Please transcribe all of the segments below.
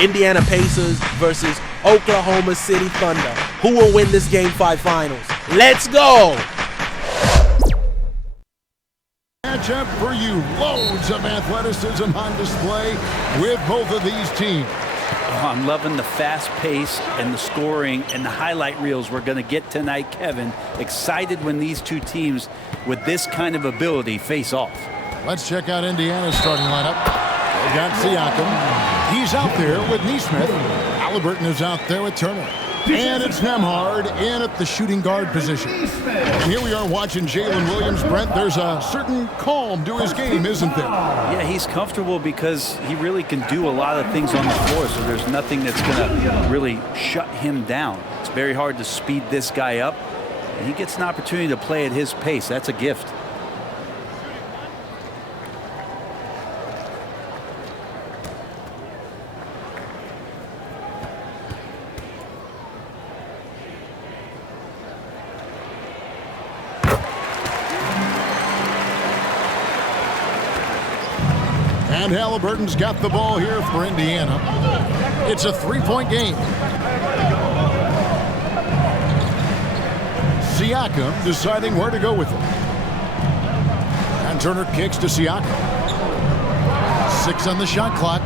Indiana Pacers versus Oklahoma City Thunder. Who will win this Game 5 Finals? Let's go! Matchup for you. Loads of athleticism on display with both of these teams. Oh, I'm loving the fast pace and the scoring and the highlight reels we're going to get tonight, Kevin. Excited when these two teams with this kind of ability face off. Let's check out Indiana's starting lineup. They've got Siakam. He's out there with Nesmith. Halliburton is out there with Turner. And it's Nembhard in at the shooting guard position. And here we are watching Jalen Williams. Brent, there's a certain calm to his game, isn't there? Yeah, he's comfortable because he really can do a lot of things on the floor, so there's nothing that's going to really shut him down. It's very hard to speed this guy up, and he gets an opportunity to play at his pace. That's a gift. And Halliburton's got the ball here for Indiana. It's a three-point game. Siakam deciding where to go with it. And Turner kicks to Siakam. 6 on the shot clock.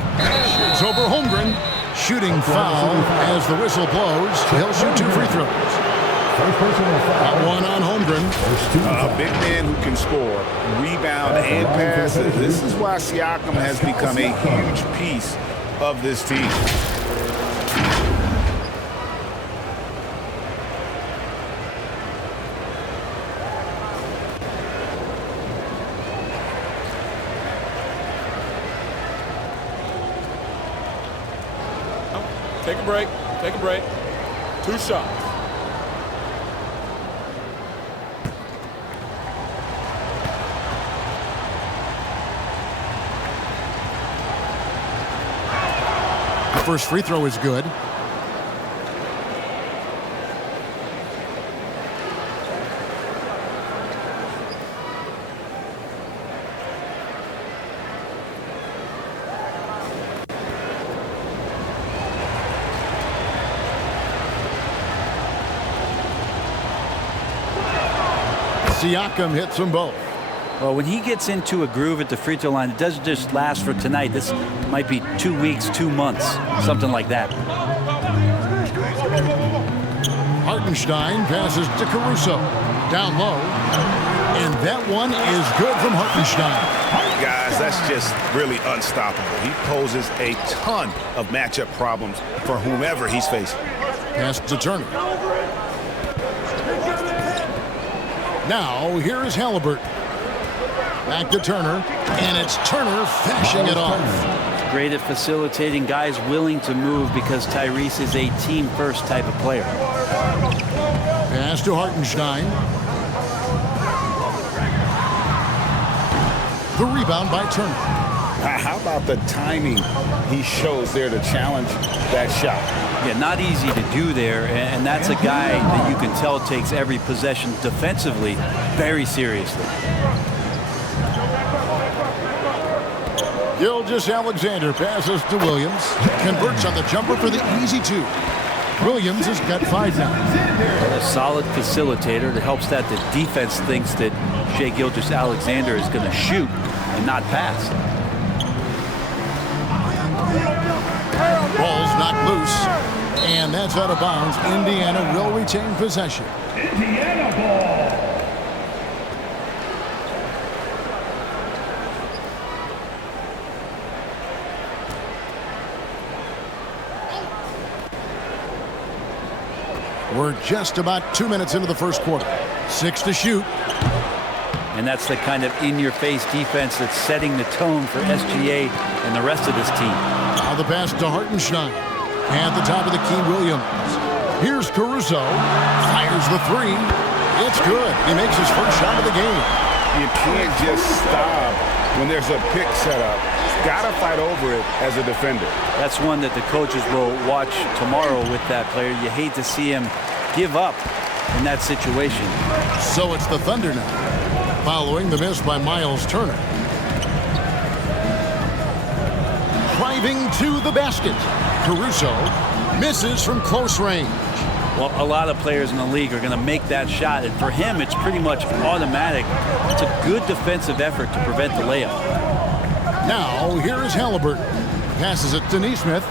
It's over Holmgren. Shooting foul as the whistle blows. He'll shoot 2 free throws. Got one on Holmgren. A big man who can score, rebound, and pass. This is why Siakam has become a huge piece of this team. Take a break. Take a break. 2 shots. First free throw is good. Siakam hits them both. Well, when he gets into a groove at the free throw line, it doesn't just last for tonight. This might be 2 weeks, 2 months, something like that. Hartenstein passes to Caruso. Down low. And that one is good from Hartenstein. Guys, that's just really unstoppable. He poses a ton of matchup problems for whomever he's facing. Pass to Turner. Now, here is Halliburton. Back to Turner, and it's Turner finishing it off. It's great at facilitating guys willing to move because Tyrese is a team-first type of player. Pass to Hartenstein. The rebound by Turner. How about the timing he shows there to challenge that shot? Yeah, not easy to do there, and that's a guy that you can tell takes every possession defensively very seriously. Gilgeous-Alexander passes to Williams. Converts on the jumper for the easy 2. Williams has got 5 now. A solid facilitator that helps that the defense thinks that Shai Gilgeous-Alexander is going to shoot and not pass. Ball's knocked loose, and that's out of bounds. Indiana will retain possession. Indiana ball. We're just about 2 minutes into the first quarter. 6 to shoot. And that's the kind of in-your-face defense that's setting the tone for SGA and the rest of this team. Now the pass to Hartenstein. At the top of the key, Williams. Here's Caruso. Fires the 3. It's good. He makes his first shot of the game. You can't just stop when there's a pick set up. Got to fight over it as a defender. That's one that the coaches will watch tomorrow with that player. You hate to see him give up in that situation. So it's the Thunder now, following the miss by Miles Turner. Driving to the basket. Caruso misses from close range. Well, a lot of players in the league are going to make that shot, and for him, it's pretty much automatic. It's a good defensive effort to prevent the layup. Now, here is Halliburton. Passes it to Neesmith.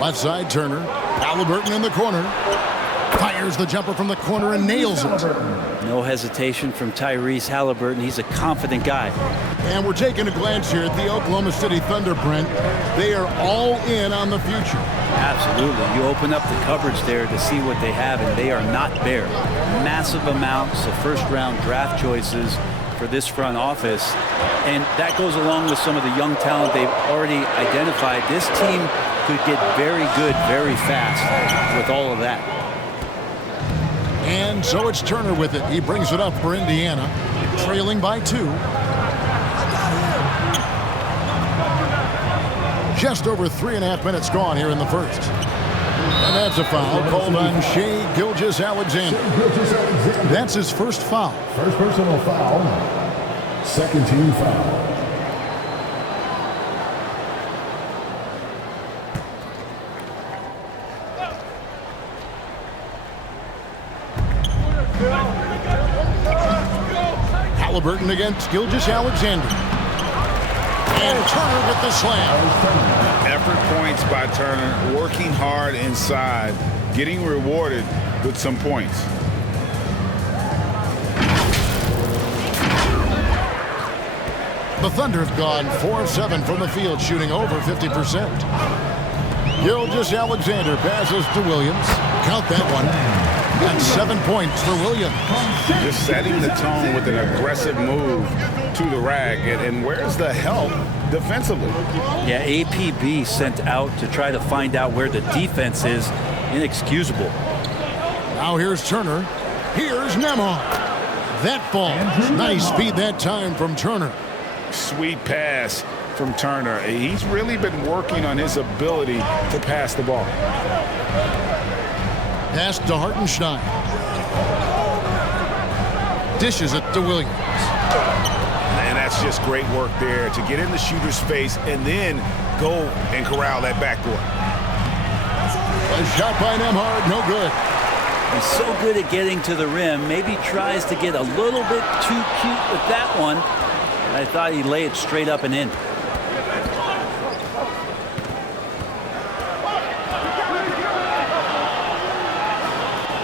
Left side, Turner. Halliburton in the corner. Fires the jumper from the corner and nails it. No hesitation from Tyrese Halliburton. He's a confident guy. And we're taking a glance here at the Oklahoma City Thunder, Brent. They are all in on the future. Absolutely. You open up the coverage there to see what they have, and they are not bare. Massive amounts of first-round draft choices for this front office. And that goes along with some of the young talent they've already identified. This team could get very good very fast with all of that. And so it's Turner with it. He brings it up for Indiana, trailing by 2. Just over 3.5 minutes gone here in the first. And that's a foul called on Shai Gilgeous-Alexander. That's his first foul. First personal foul. Second team foul. Halliburton against Gilgeous-Alexander. And Turner with the slam. Effort points by Turner, working hard inside, getting rewarded with some points. The Thunder have gone 4 of 7 from the field, shooting over 50%. Gilgeous-Alexander passes to Williams. Count that one. And 7 points for Williams. Just setting the tone with an aggressive move to the rack. And where's the help defensively? Yeah, APB sent out to try to find out where the defense is. Inexcusable. Now here's Turner. Here's Nembhard. That falls. Nice speed that time from Turner. Sweet pass from Turner. He's really been working on his ability to pass the ball. Pass to Hartenstein. Dishes it to Williams. And that's just great work there to get in the shooter's face and then go and corral that backdoor. A shot by Nembhard, no good. He's so good at getting to the rim. Maybe tries to get a little bit too cute with that one. I thought he'd lay it straight up and in.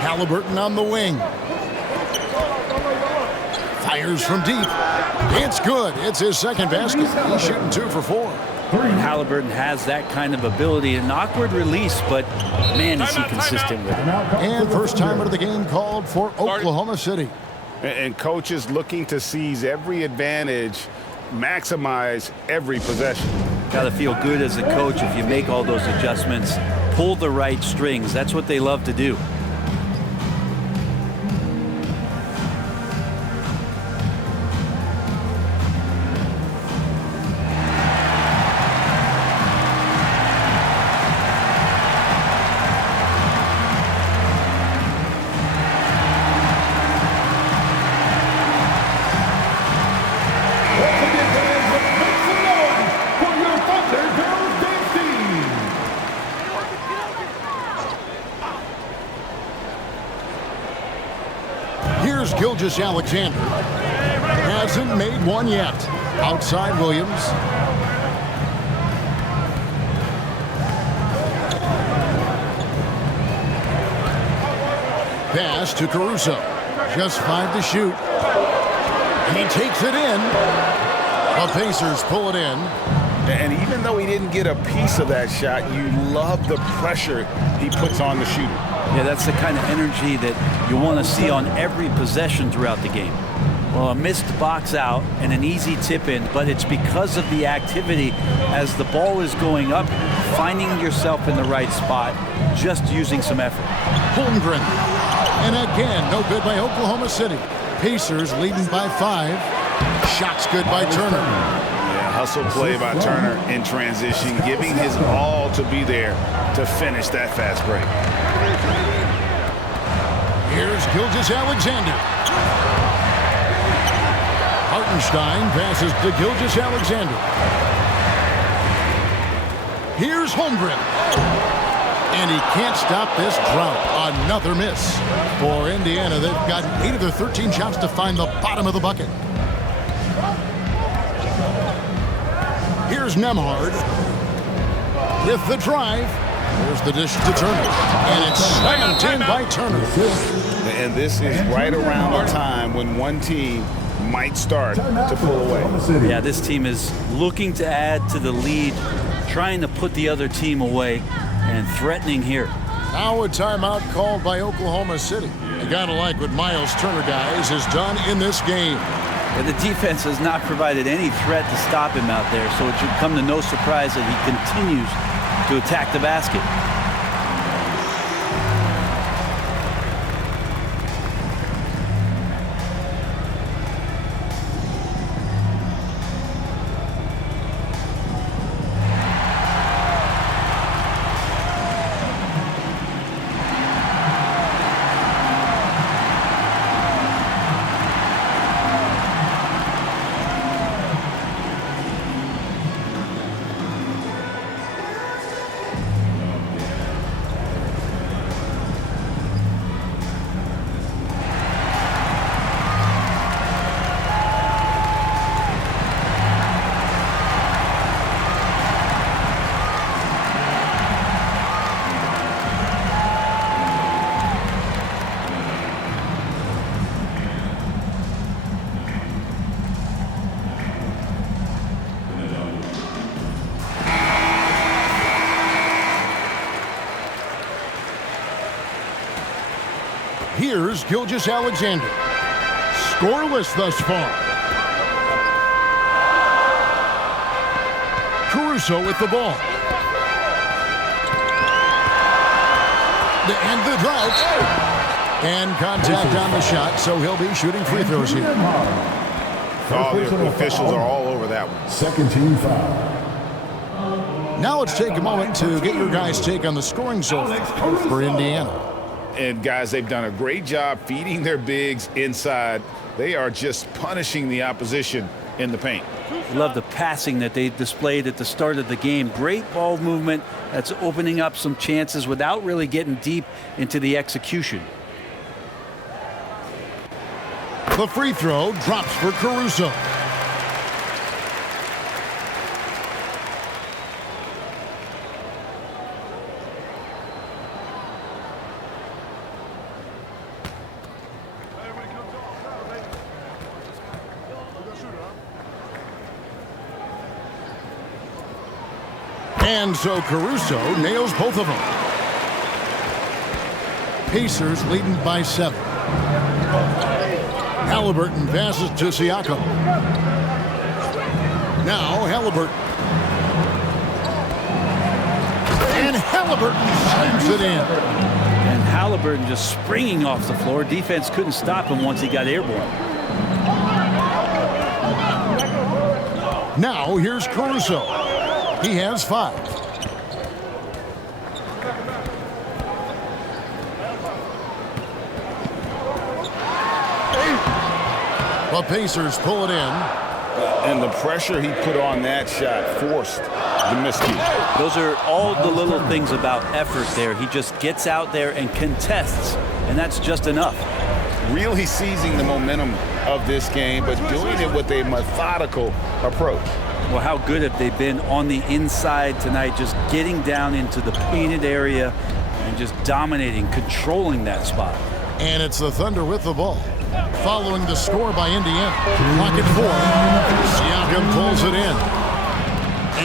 Halliburton on the wing. Fires from deep. It's good. It's his second basket. He's shooting 2 for 4. Halliburton has that kind of ability. An awkward release, but man, is he consistent with it. And first timer of the game called for Oklahoma City. And coaches looking to seize every advantage, maximize every possession. Got to feel good as a coach if you make all those adjustments. Pull the right strings. That's what they love to do. Here's Gilgeous-Alexander. Hasn't made one yet. Outside Williams. Pass to Caruso. Just 5 to shoot. He takes it in. The Pacers pull it in. And even though he didn't get a piece of that shot, you love the pressure he puts on the shooter. Yeah, that's the kind of energy that you want to see on every possession throughout the game. Well, a missed box out and an easy tip in, but it's because of the activity as the ball is going up, finding yourself in the right spot, just using some effort. Holmgren. And again, no good by Oklahoma City. Pacers leading by 5. Shots good by Turner. Yeah, hustle play by Turner in transition, giving his all to be there to finish that fast break. Here's Gilgeous-Alexander. Hartenstein passes to Gilgeous-Alexander. Here's Holmgren. And he can't stop this drought. Another miss for Indiana. They've gotten 8 of their 13 shots to find the bottom of the bucket. Here's Nemhard with the drive. There's the dish to Turner. And it's slammed in by Turner. And this is right around the time when one team might start to pull away. Yeah, this team is looking to add to the lead, trying to put the other team away, and threatening here. Now a timeout called by Oklahoma City. You gotta like what Miles Turner, guys, has done in this game. Yeah, the defense has not provided any threat to stop him out there, so it should come to no surprise that he continues to attack the basket. Here's Gilgeous-Alexander. Scoreless thus far. Caruso with the ball. And the drought. And contact on the shot, so he'll be shooting free throws here. Oh, the officials are all over that one. Second team foul. Now let's take a moment to get your guys' take on the scoring so far for Indiana. And guys, they've done a great job feeding their bigs inside. They are just punishing the opposition in the paint. Love the passing that they displayed at the start of the game. Great ball movement that's opening up some chances without really getting deep into the execution. The free throw drops for Caruso. And so Caruso nails both of them. Pacers leading by 7. Halliburton passes to Siakam. Now Halliburton. And Halliburton slams it in. And Halliburton just springing off the floor. Defense couldn't stop him once he got airborne. Now here's Caruso. He has 5. The Pacers pull it in. And the pressure he put on that shot forced the miscue. Those are all the little things about effort there. He just gets out there and contests, and that's just enough. Really seizing the momentum of this game, but doing it with a methodical approach. Well, how good have they been on the inside tonight, just getting down into the painted area and just dominating, controlling that spot. And it's the Thunder with the ball. Following the score by Indiana. Clock at 4. Siakam pulls it in.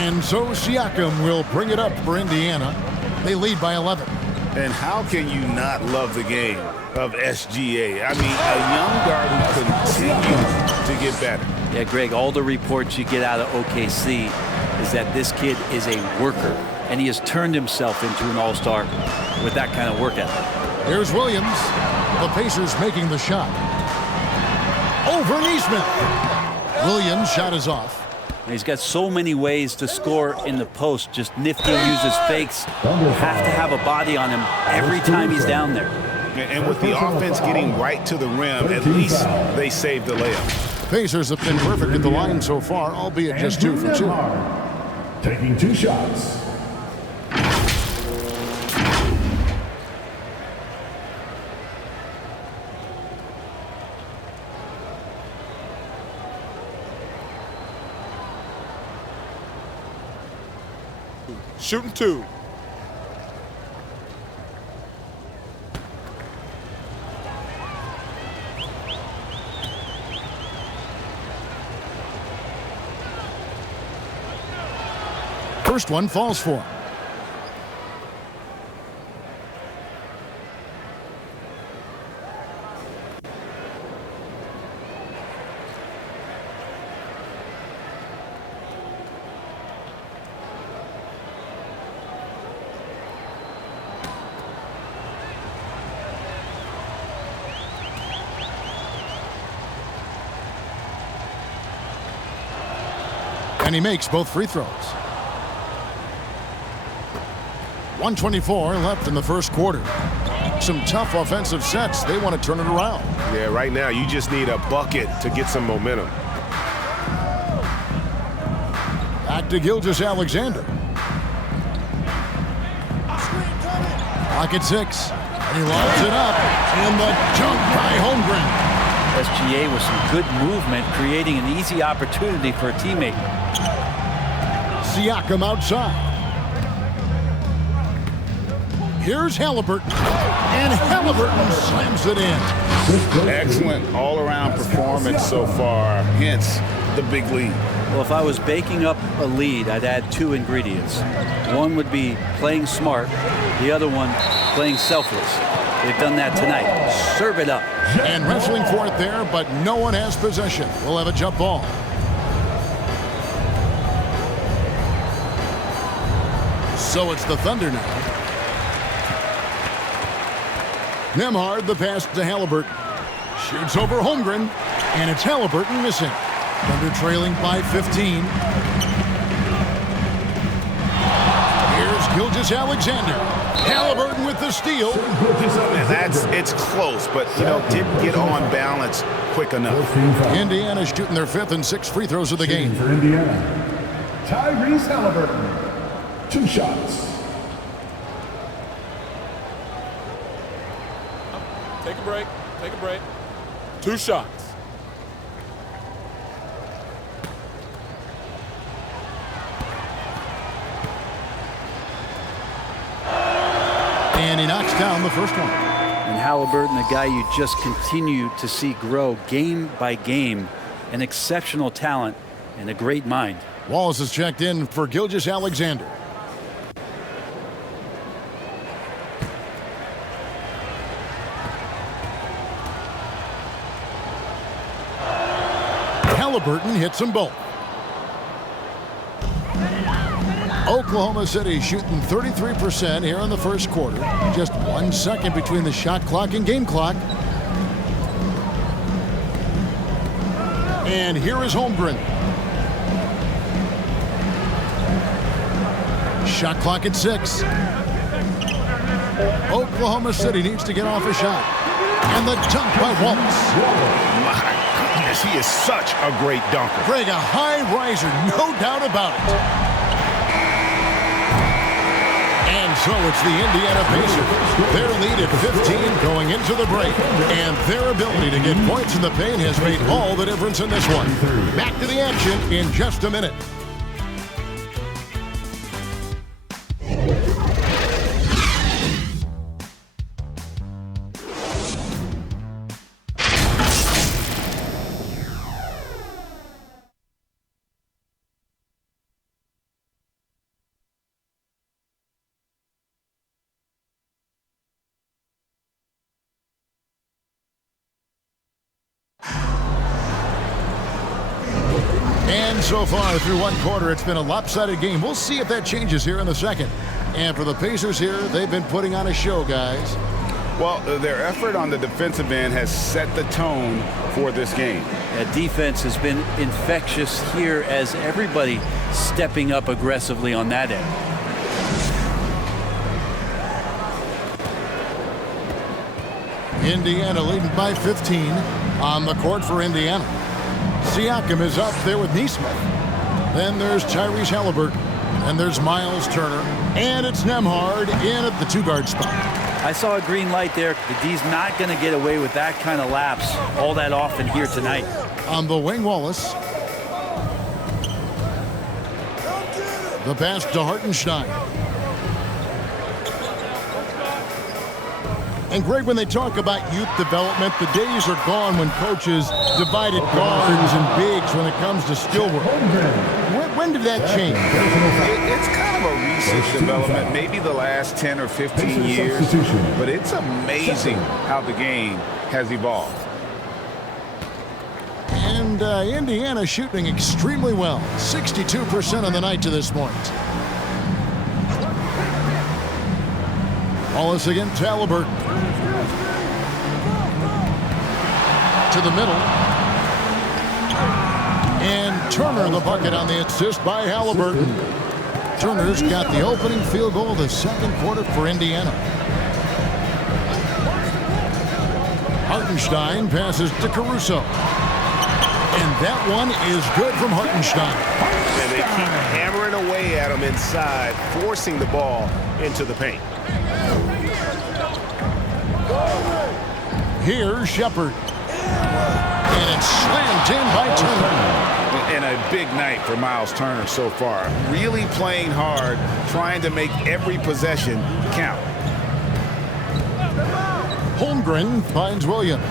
And so Siakam will bring it up for Indiana. They lead by 11. And how can you not love the game of SGA? I mean, a young guard who continues to get better. Yeah, Greg, all the reports you get out of OKC is that this kid is a worker, and he has turned himself into an all-star with that kind of work ethic. Here's Williams. The Pacers making the shot. Over Neesmith. Williams' shot is off. And he's got so many ways to score in the post. Just nifty, uses fakes. Have to have a body on him every time he's down there. And with the offense getting right to the rim, at least they saved the layup. Pacers have been perfect at the line so far, albeit just 2 for 2. Taking 2 shots. Shooting 2. First one falls for him. And he makes both free throws. 1:24 left in the first quarter. Some tough offensive sets. They want to turn it around. Yeah, right now you just need a bucket to get some momentum. Back to Gilgeous-Alexander. Clock at 6. And he lobs it up. And the dunk by Holmgren. SGA with some good movement, creating an easy opportunity for a teammate. Siakam outside. Here's Halliburton. And Halliburton slams it in. Excellent all-around performance so far, hence the big lead. Well, if I was baking up a lead, I'd add 2 ingredients. One would be playing smart, the other one playing selfless. They've done that tonight. Serve it up. And wrestling for it there, but no one has possession. We'll have a jump ball. So it's the Thunder now. Nembhard, the pass to Halliburton. Shoots over Holmgren, and it's Halliburton missing. Thunder trailing by 15. Here's Gilgeous-Alexander. Halliburton with the steal. It's close, but didn't get on balance quick enough. Indiana shooting their 5th and 6th free throws of the game. For Indiana, Tyrese Halliburton. 2 shots. Take a break. Take a break. 2 shots. And he knocks down the first one. And Halliburton, a guy you just continue to see grow game by game, an exceptional talent and a great mind. Wallace is checked in for Gilgeous-Alexander. Halliburton hits them both. Oklahoma City shooting 33% here in the first quarter. Just 1 second between the shot clock and game clock. And here is Holmgren. Shot clock at 6. Oklahoma City needs to get off a shot. And the dunk by Wallace. My goodness, he is such a great dunker. Greg, a high riser, no doubt about it. And so it's the Indiana Pacers. Their lead at 15 going into the break. And their ability to get points in the paint has made all the difference in this one. Back to the action in just a minute. And so far through one quarter, it's been a lopsided game. We'll see if that changes here in the second. And for the Pacers here, they've been putting on a show, guys. Well, their effort on the defensive end has set the tone for this game. That defense has been infectious here as everybody stepping up aggressively on that end. Indiana leading by 15 on the court for Indiana. Siakam is up there with Nesmith. Then there's Tyrese Halliburton. And there's Miles Turner. And it's Nembhard in at the 2-guard spot. I saw a green light there. The D's not going to get away with that kind of lapse all that often here tonight. On the wing, Wallace. The pass to Hartenstein. And Greg, when they talk about youth development, the days are gone when coaches divided guards and bigs when it comes to skill work. When did that change? It's kind of a recent development, maybe the last 10 or 15 years, but it's amazing how the game has evolved. And Indiana shooting extremely well, 62% on the night to this point. Wallace against Halliburton. To the middle. And Turner the bucket on the assist by Halliburton. Turner's got the opening field goal of the second quarter for Indiana. Hartenstein passes to Caruso. And that one is good from Hartenstein. And they keep hammering away at him inside, forcing the ball into the paint. Here's Shepard. And it's slammed in by Turner. And a big night for Miles Turner so far. Really playing hard, trying to make every possession count. Holmgren finds Williams.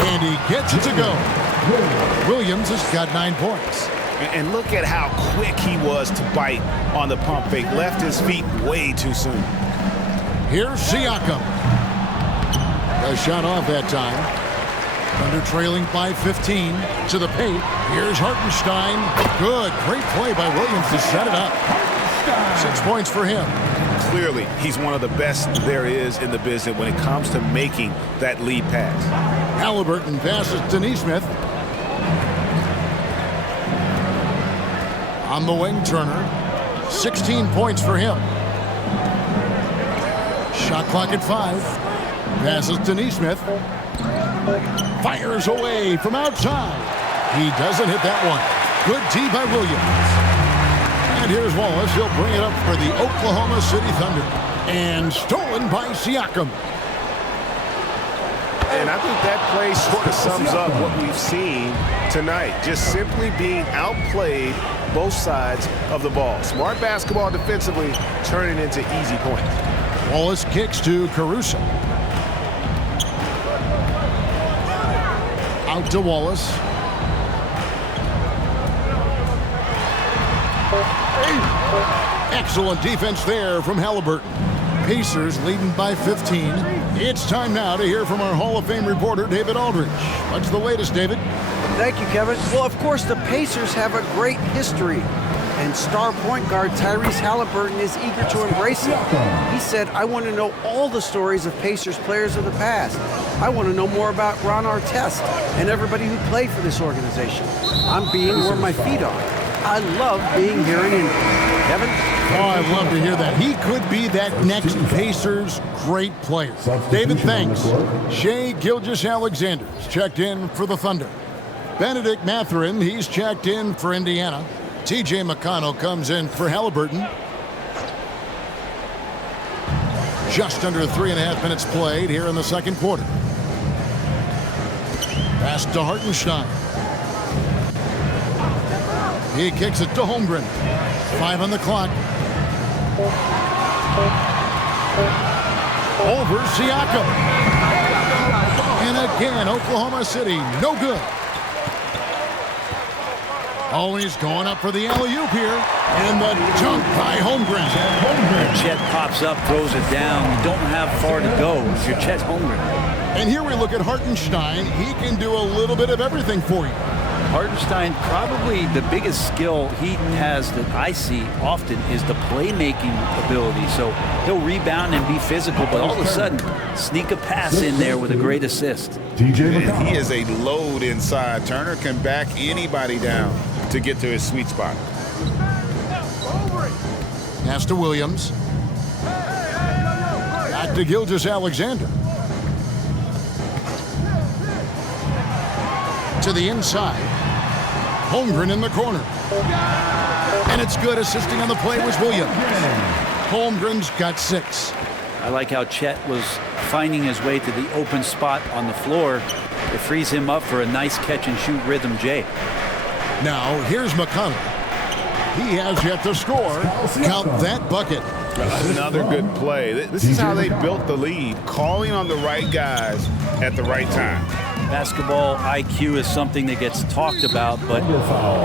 And he gets it to go. Williams has got 9 points. And look at how quick he was to bite on the pump fake. Left his feet way too soon. Here's Siakam. A shot off that time. Thunder trailing by 15 to the paint. Here's Hartenstein. Good. Great play by Williams to set it up. 6 points for him. Clearly, he's one of the best there is in the business when it comes to making that lead pass. Halliburton passes to Neesmith. On the wing, Turner. 16 points for him. Shot clock at 5. Passes to Neesmith. Fires away from outside. He doesn't hit that one. Good D by Williams. And here's Wallace. He'll bring it up for the Oklahoma City Thunder. And stolen by Siakam. And I think that play sort of sums up what we've seen tonight. Just simply being outplayed both sides of the ball. Smart basketball defensively, turning into easy points. Wallace kicks to Caruso. Out to Wallace. Excellent defense there from Halliburton. Pacers leading by 15. It's time now to hear from our Hall of Fame reporter, David Aldridge. What's the latest, David? Thank you, Kevin. Well, of course, the Pacers have a great history, and star point guard Tyrese Halliburton is eager to embrace it. He said, I want to know all the stories of Pacers players of the past. I want to know more about Ron Artest and everybody who played for this organization. I'm being where my feet are. I love being here in Indy. Kevin? Oh, I'd love to hear that. He could be that next Pacers great player. David, thanks. Shai Gilgeous-Alexander's checked in for the Thunder. Benedict Mathurin, he's checked in for Indiana. T.J. McConnell comes in for Halliburton. Just under 3.5 minutes played here in the second quarter. Pass to Hartenstein. He kicks it to Holmgren. 5 on the clock. Over Siakam. And again, Oklahoma City, no good. Oh, he's going up for the alley-oop here. And the dunk by Holmgren. Chet pops up, throws it down. You don't have far to go if you're Chet Holmgren. And here we look at Hartenstein. He can do a little bit of everything for you. Hartenstein, probably the biggest skill he has that I see often is the playmaking ability. So he'll rebound and be physical, but all of a sudden, sneak a pass in there with a great assist. And he is a load inside. Turner can back anybody down to get to his sweet spot. Pass to Williams. Back to Gilgeous-Alexander. To the inside. Holmgren in the corner. And it's good. Assisting on the play was Williams. Holmgren's got 6. I like how Chet was finding his way to the open spot on the floor It frees him up for a nice catch-and-shoot rhythm, Jay. Now, here's McConnell. He has yet to score. Count that bucket. Another good play. This is how they built the lead, calling on the right guys at the right time. Basketball IQ is something that gets talked about, but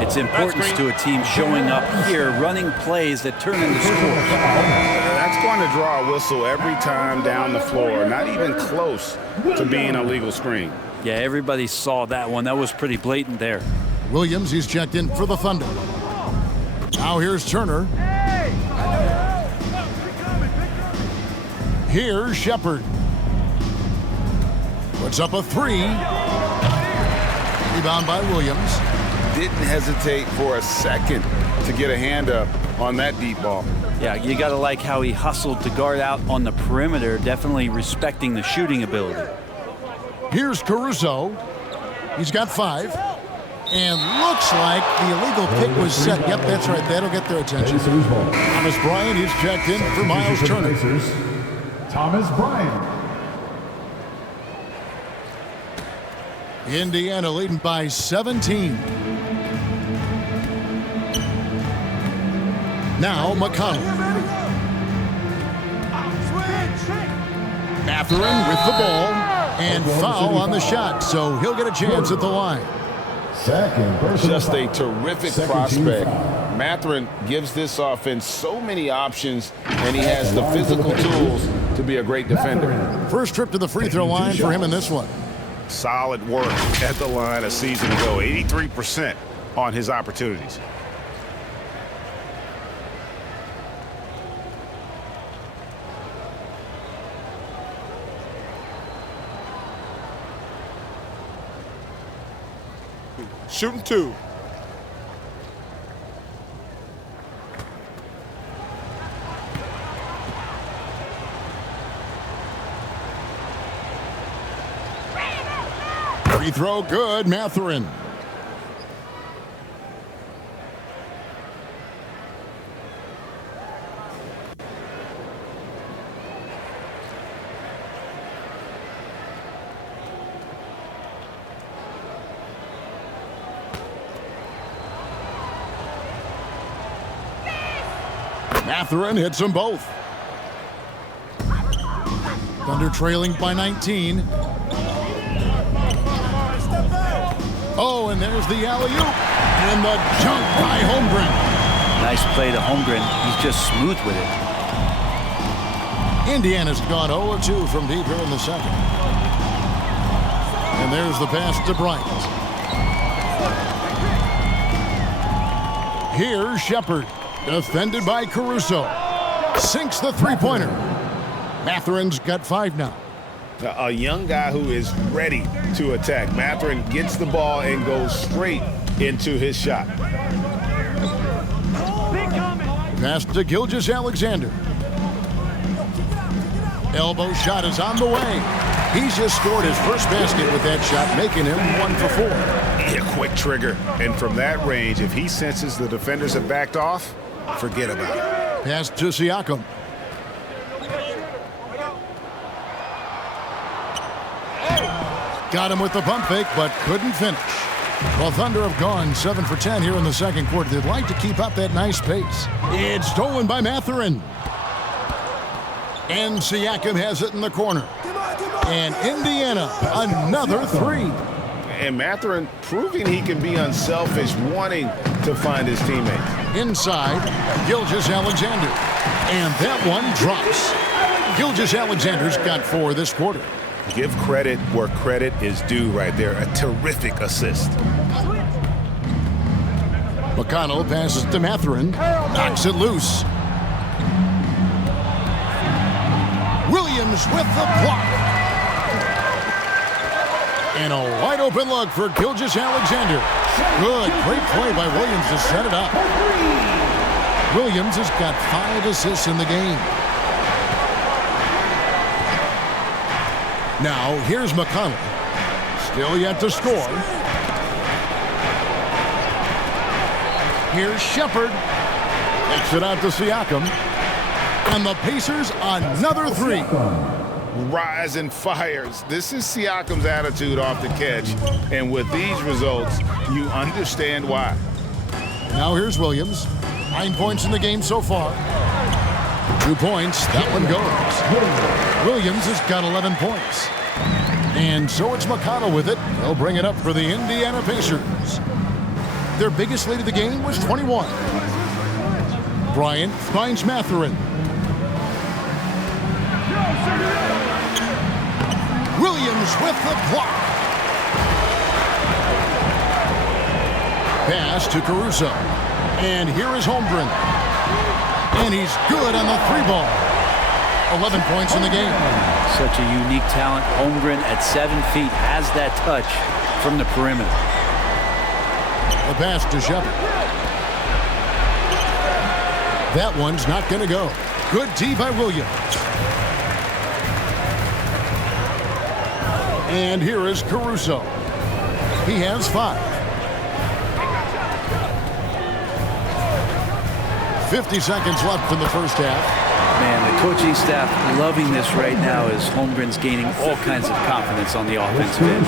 its importance to a team showing up here, running plays that turn into scores. That's going to draw a whistle every time down the floor, not even close to being a legal screen. Yeah, everybody saw that one. That was pretty blatant there. Williams, he's checked in for the Thunder. Now here's Turner. Here's Shepard. Puts up a three. Rebound by Williams. Didn't hesitate for a second to get a hand up on that deep ball. Yeah, you got to like how he hustled to guard out on the perimeter, definitely respecting the shooting ability. Here's Caruso. He's got 5. And looks like the illegal pick was set. Yep, that's right. That'll get their attention. Thomas Bryant, he's checked in for Miles Turner. Thomas Bryant. Indiana leading by 17. Now McConnell. Mathurin with the ball and foul on the shot, so he'll get a chance at the line. Just a terrific prospect. Mathurin gives this offense so many options, and he has the physical tools to be a great defender. First trip to the free throw line for him in this one. Solid work at the line a season ago. 83% on his opportunities. Shooting 2. Free throw good, Mathurin. Mathurin hits them both. Thunder trailing by 19. Oh, and there's the alley-oop. And the jump by Holmgren. Nice play to Holmgren. He's just smooth with it. Indiana's gone 0-2 from deep here in the second. And there's the pass to Bryant. Here's Shepard. Defended by Caruso. Sinks the three-pointer. Mathurin's got 5 now. A young guy who is ready to attack. Mathurin gets the ball and goes straight into his shot. Pass to Gilgeous-Alexander. Elbow shot is on the way. He's just scored his first basket with that shot, making him 1 for 4. A quick trigger. And from that range, if he senses the defenders have backed off, forget about it. Pass to Siakam. Got him with the pump fake, but couldn't finish. Well, Thunder have gone 7 for 10 here in the second quarter. They'd like to keep up that nice pace. It's stolen by Mathurin. And Siakam has it in the corner. And Indiana, another 3. And Mathurin proving he can be unselfish, wanting to find his teammates. Inside, Gilgeous-Alexander. And that one drops. Gilgeous-Alexander's got 4 this quarter. Give credit where credit is due right there. A terrific assist. McConnell passes to Mathurin. Knocks it loose. Williams with the block. And a wide open look for Gilgeous-Alexander. Good, great play by Williams to set it up. Williams has got 5 assists in the game. Now, here's McConnell. Still yet to score. Here's Shepard. Takes it out to Siakam. And the Pacers, another 3. rise and fires. This is Siakam's attitude off the catch. And with these results, you understand why. Now here's Williams. 9 points in the game so far. 2 points. That one goes. Williams has got 11 points. And so it's McConnell with it. They'll bring it up for the Indiana Pacers. Their biggest lead of the game was 21. Bryant finds Mathurin. Williams with the block. Pass to Caruso. And here is Holmgren. And he's good on the 3-ball. 11 points in the game. Such a unique talent. Holmgren at 7 feet has that touch from the perimeter. The pass to Shepard. That one's not going to go. Good D by Williams. And here is Caruso. He has 5. 50 seconds left in the first half. Man, the coaching staff loving this right now as Holmgren's gaining all kinds of confidence on the offensive end.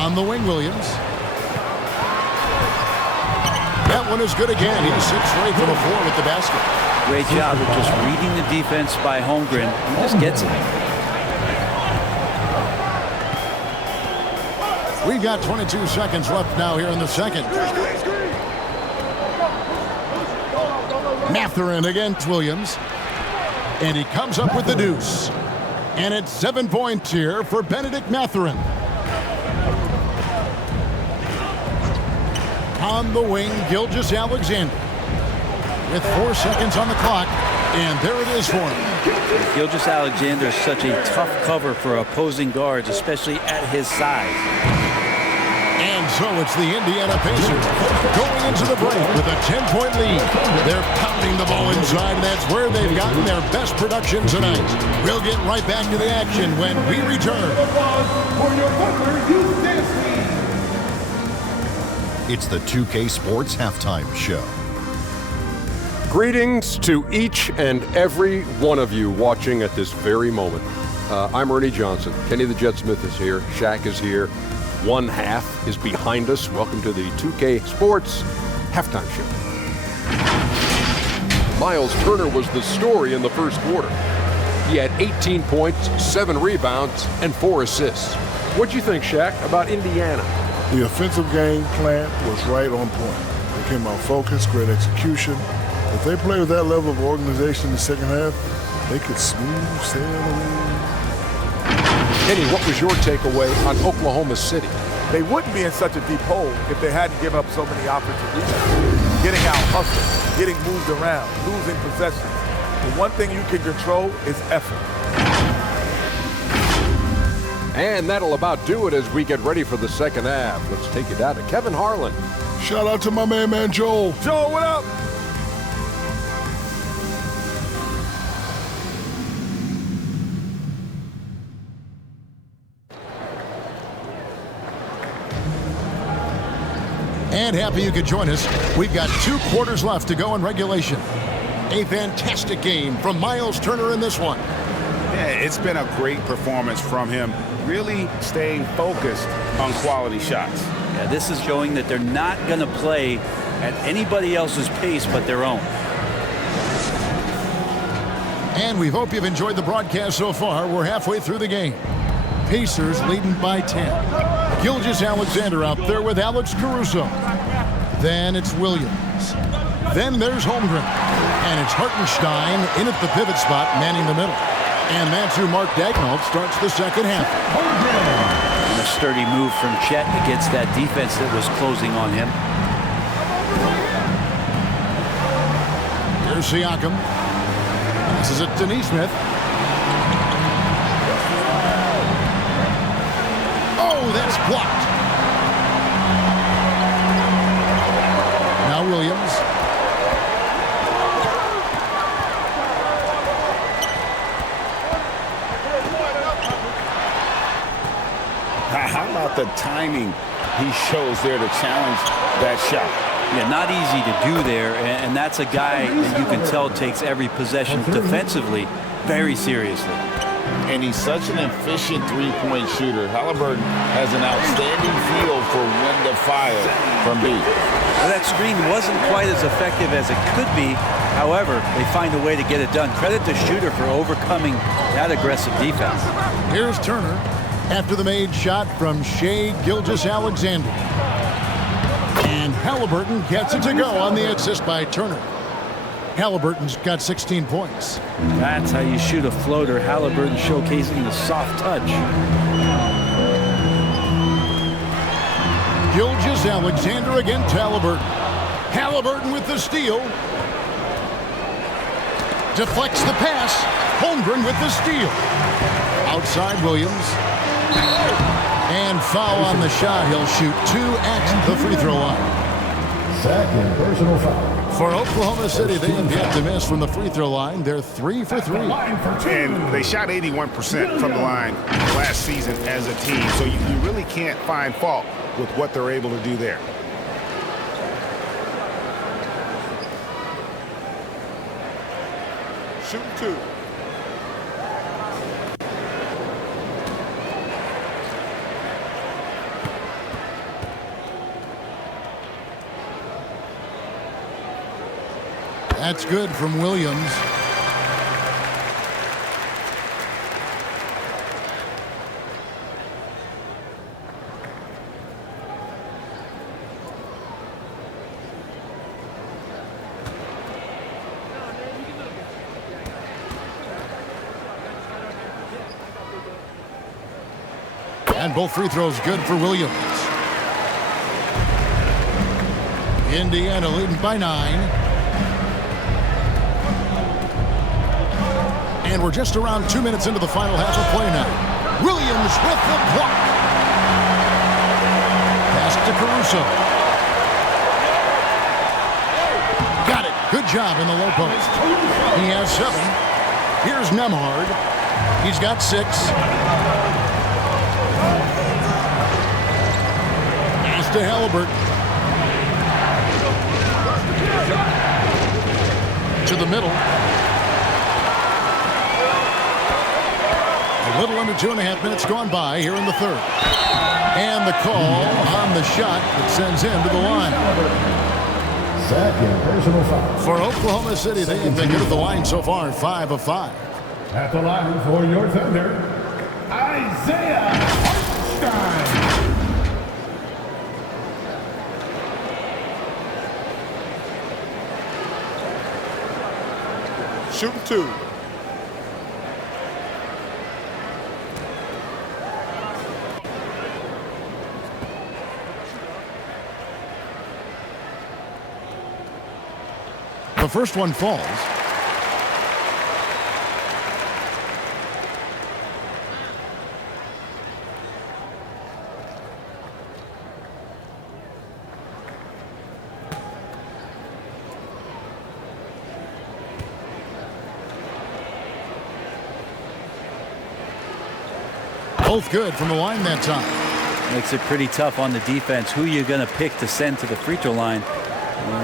On the wing, Williams. That one is good again. He's 6 straight from the floor with the basket. Great job of just reading the defense by Holmgren. He just gets it. We've got 22 seconds left now here in the second. Mathurin against Williams. And he comes up with the deuce. And it's 7 points here for Benedict Mathurin. On the wing, Gilgeous-Alexander. With 4 seconds on the clock. And there it is for him. Gilgeous-Alexander is such a tough cover for opposing guards, especially at his size. And so it's the Indiana Pacers going into the break with a 10-point lead. They're pounding the ball inside, and that's where they've gotten their best production tonight. We'll get right back to the action when we return. It's the 2K Sports Halftime Show. Greetings to each and every one of you watching at this very moment. I'm Ernie Johnson. Kenny the Jet Smith is here. Shaq is here. One half is behind us. Welcome to the 2K Sports Halftime Show. Miles Turner was the story in the first quarter. He had 18 points, 7 rebounds, and 4 assists. What'd you think, Shaq, about Indiana? The offensive game plan was right on point. They came out focused, great execution. If they play with that level of organization in the second half, they could smooth sail away. Kenny, what was your takeaway on Oklahoma City? They wouldn't be in such a deep hole if they hadn't given up so many offensive rebounds. Getting out hustled, getting moved around, losing possessions. The one thing you can control is effort. And that'll about do it as we get ready for the second half. Let's take it down to Kevin Harlan. Shout out to my man Joel. Joel, what up? And happy you could join us. We've got 2 quarters left to go in regulation. A fantastic game from Miles Turner in this one. Yeah, it's been a great performance from him, really staying focused on quality shots. Yeah, this is showing that they're not going to play at anybody else's pace but their own. And we hope you've enjoyed the broadcast so far. We're halfway through the game. Pacers leading by 10. Gilgeous-Alexander out there with Alex Caruso. Then it's Williams. Then there's Holmgren. And it's Hartenstein in at the pivot spot, manning the middle. And that's who Mark Daigneault starts the second half. And a sturdy move from Chet against that defense that was closing on him. Here's Siakam. This is it to Neesmith. Oh, that's blocked. Now Williams. How about the timing he shows there to challenge that shot. Yeah, not easy to do there, and that's a guy that you can tell takes every possession defensively very seriously. And he's such an efficient three-point shooter. Halliburton has an outstanding feel for when to fire from deep. Well, that screen wasn't quite as effective as it could be. However, they find a way to get it done. Credit to Shooter for overcoming that aggressive defense. Here's Turner after the made shot from Shai Gilgeous-Alexander. And Halliburton gets it to go on the assist by Turner. Halliburton's got 16 points. That's how you shoot a floater. Halliburton showcasing the soft touch. Gilgeous-Alexander against Halliburton. Halliburton with the steal. Deflects the pass. Holmgren with the steal. Outside Williams. And foul on the shot. He'll shoot 2 at the free throw line. Second personal foul. For Oklahoma City, they have yet to miss from the free throw line. They're 3 for 3. And they shot 81% from the line last season as a team. So you really can't find fault with what they're able to do there. Shoot 2. That's good from Williams. And both free throws good for Williams. Indiana leading by 9. And we're just around 2 minutes into the final half of play now. Williams with the block. Pass to Caruso. Got it. Good job in the low post. He has 7. Here's Nembhard. He's got 6. Pass to Halliburton. To the middle. A little under 2.5 minutes gone by here in the third. And the call on the shot that sends him to the line. Second personal foul. For Oklahoma City, they've been good at the line so far, 5 of 5. At the line for your Thunder, Isaiah Hartenstein. Shoot 2. The first one falls. Both good from the line that time. Makes it pretty tough on the defense. Who you're going to pick to send to the free throw line.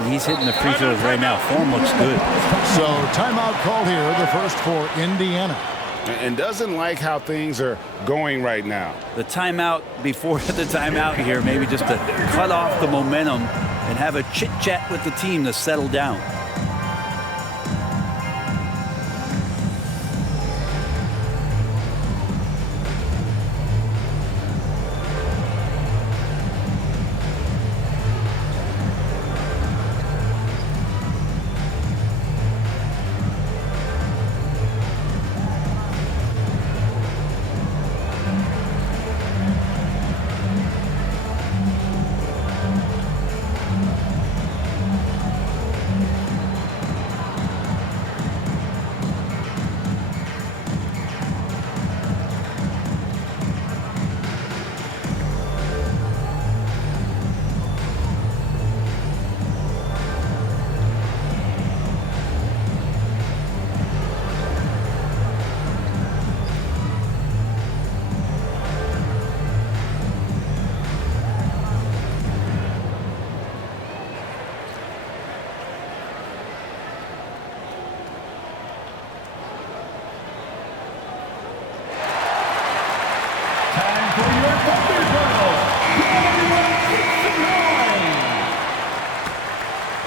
He's hitting the free throws right now. Form looks good. So timeout called here, the first for Indiana. And doesn't like how things are going right now. The timeout before the timeout here, maybe just to cut off the momentum and have a chit-chat with the team to settle down.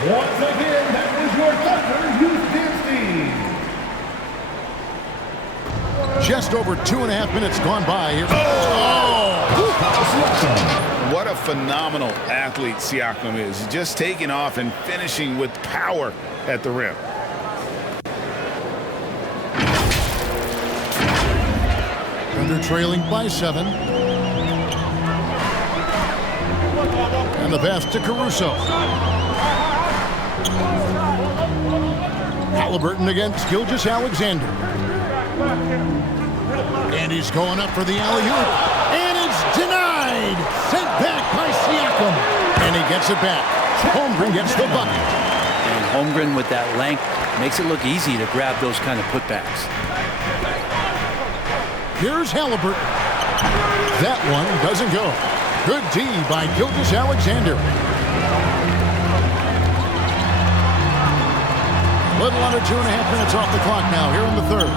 Once again, that was your Thunder Youth Dance Team. Just over 2.5 minutes gone by here. What a phenomenal athlete Siakam is. Just taking off and finishing with power at the rim. Thunder trailing by 7. And the pass to Caruso. Halliburton against Gilgeous-Alexander. And he's going up for the alley-oop. And it's denied. Sent back by Siakam. And he gets it back. Holmgren gets the bucket. And Holmgren with that length makes it look easy to grab those kind of putbacks. Here's Halliburton. That one doesn't go. Good D by Gilgeous-Alexander. Little under 2.5 minutes off the clock now here in the third.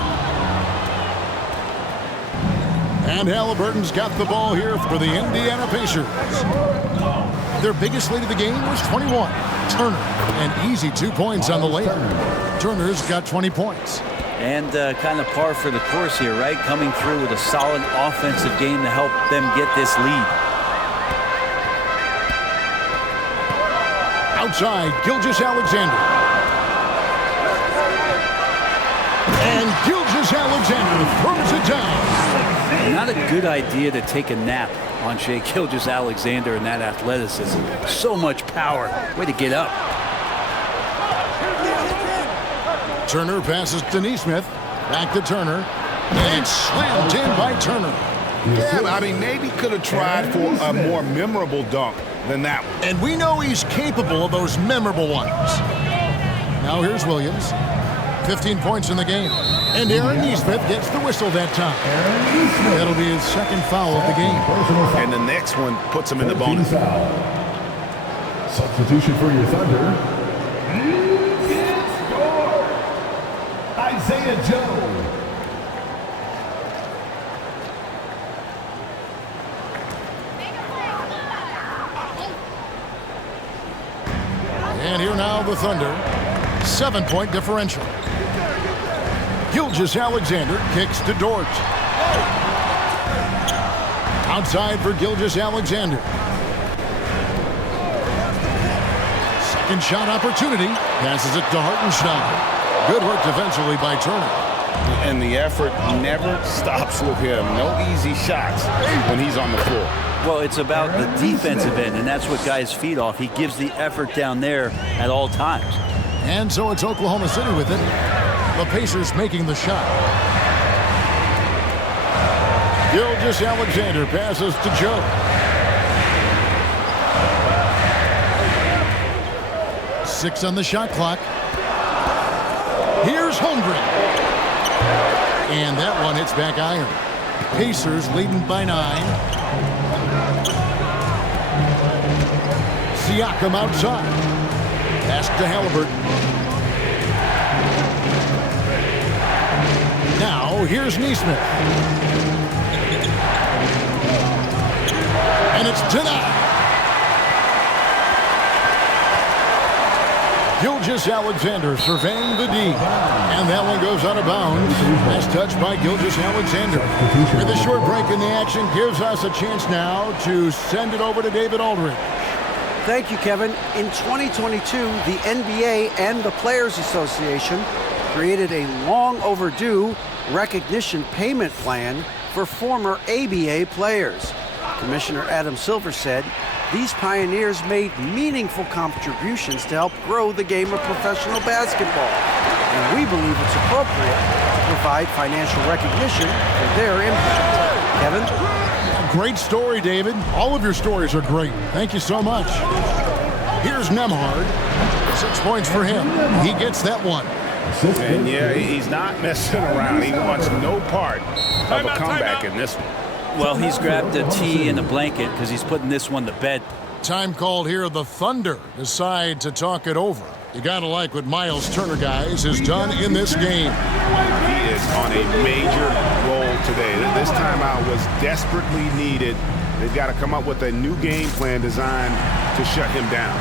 And Halliburton's got the ball here for the Indiana Pacers. Their biggest lead of the game was 21. Turner, an easy 2 points on the layup. Turner's got 20 points. And kind of par for the course here, right? Coming through with a solid offensive game to help them get this lead. Outside, Gilgeous-Alexander. And Gilgeous-Alexander throws it down. Not a good idea to take a nap on Shai Gilgeous-Alexander and that athleticism. So much power. Way to get up. Turner passes to Neesmith. Back to Turner. And it's slammed in by Turner. Yeah, I mean, maybe could have tried for a more memorable dunk than that one. And we know he's capable of those memorable ones. Now here's Williams. 15 points in the game. And Aaron Neesmith gets the whistle that time. That'll be his second foul of the game. And the next one puts him in the bonus. Substitution for your Thunder. Isaiah Joe. And here now the Thunder. 7-point differential. Gilgeous-Alexander kicks to Dort. Outside for Gilgeous-Alexander. Second shot opportunity. Passes it to Hartenstein. Good work defensively by Turner. And the effort never stops with him. No easy shots when he's on the floor. Well, it's about the defensive end, and that's what guys feed off. He gives the effort down there at all times. And so it's Oklahoma City with it. The Pacers making the shot. Gilgeous-Alexander passes to Joe. Six on the shot clock. Here's Holmgren. And that one hits back iron. Pacers leading by 9. Siakam outside. Pass to Halliburton. Now, here's Neesmith. And it's denied. Gilgeous-Alexander surveying the D. And that one goes out of bounds. Nice touch by Gilgeous-Alexander. And the short break in the action gives us a chance now to send it over to David Aldridge. Thank you, Kevin. In 2022, the NBA and the Players Association created a long overdue recognition payment plan for former ABA players. Commissioner Adam Silver said these pioneers made meaningful contributions to help grow the game of professional basketball. And we believe it's appropriate to provide financial recognition for their impact. Kevin? Great story, David. All of your stories are great. Thank you so much. Here's Nembhard. 6 points for him. He gets that one. And yeah, he's not messing around. He wants no part of a comeback in this one. Well, he's grabbed a tee and a blanket because he's putting this one to bed. Time called here. The Thunder decide to talk it over. You gotta like what Miles Turner, guys, has done in this game. He is on a major roll today. This timeout was desperately needed. They've got to come up with a new game plan designed to shut him down.